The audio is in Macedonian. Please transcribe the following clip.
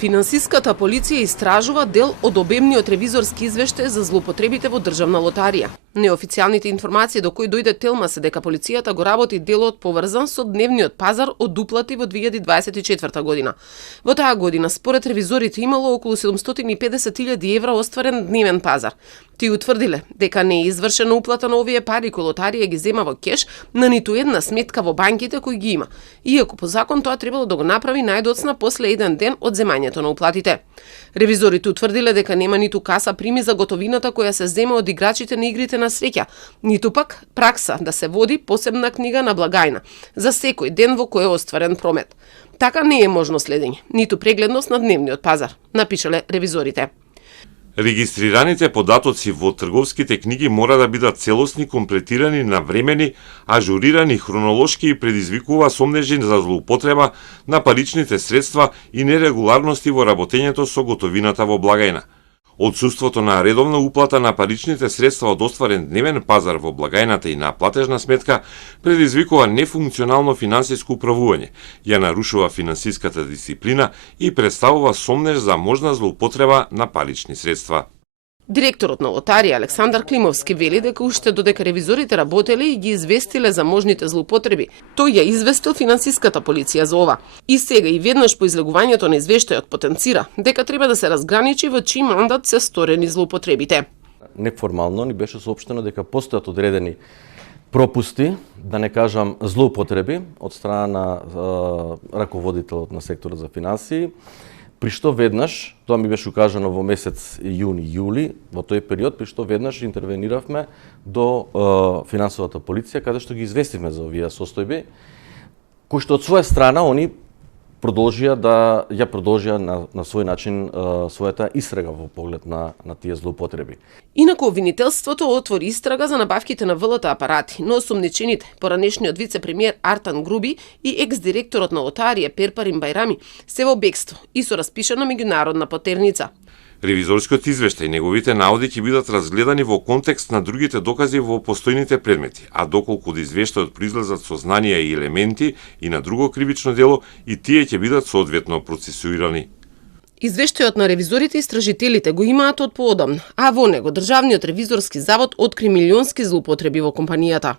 Финансиската полиција истражува дел од обемниот ревизорски извештај за злоупотребите во државна лотарија. Неофицијалните информации до кои дојде Телма се дека полицијата го работи делот поврзан со дневниот пазар од уплати во 2024 година. Во таа година, според ревизорите, имало околу 750.000 евра остварен дневен пазар. Тие утврдиле дека не е извршена уплата на овие пари кои лотарија ги зема во кеш на ниту една сметка во банките кои ги има, иако по закон тоа требало да го направи најдоцна после еден ден од земањето на уплатите. Ревизорите утврдиле дека нема ниту каса прими за готовината која се зема од играчите на игрите на среќа, ниту пак пракса да се води посебна книга на благајна за секој ден во кој е остварен промет. Така не е можно следење, ниту прегледност на дневниот пазар, напишале ревизорите. Регистрираните податоци во трговските книги мора да бидат целосни, комплетирани, навремени, ажурирани хронолошки и предизвикува сомнежи за злоупотреба на паричните средства и нерегуларности во работењето со готовината во благајна. Отсуството на редовна уплата на паричните средства од остварен дневен пазар во благајната и на платежна сметка предизвикува нефункционално финансиско управување, ја нарушува финансиската дисциплина и представува сомнеж за можна злоупотреба на парични средства. Директорот на лотарија Александар Климовски вели дека уште додека ревизорите работеле и ги известиле за можните злоупотреби, тој ја известил финансиската полиција за ова. И сега и веднаш по излегувањето на извештајот потенцира дека треба да се разграничи во чиј мандат се сторени злоупотребите. Неформално ни беше соопштено дека постојат одредени пропусти, да не кажам злоупотреби од страна на раководителот на секторот за финансии, при што веднаш, тоа ми беше укажано во месец јуни-јули, во тој период, при што веднаш интервениравме до финансовата полиција, каде што ги известивме за овие состојби, кои што од своја страна они продолжија на свој начин својата истрага во поглед на тие злоупотреби. Инаку обвинителството отвори истрага за набавките на ВЛТ апарати, но осумничените, поранешниот вице-премиер Артан Груби и екс-директорот на лотарија Перпарин Бајрами се во бегство и со распишана меѓународна потерница. Ревизорскиот извештај и неговите наводи ќе бидат разгледани во контекст на другите докази во постојните предмети, а доколку од извештајот произлезат сознанија и елементи и на друго кривично дело, и тие ќе бидат соодветно процесуирани. Извештајот на ревизорите и истражителите го имаат од поодамна, а во него Државниот ревизорски завод откри милионски злоупотреби во компанијата.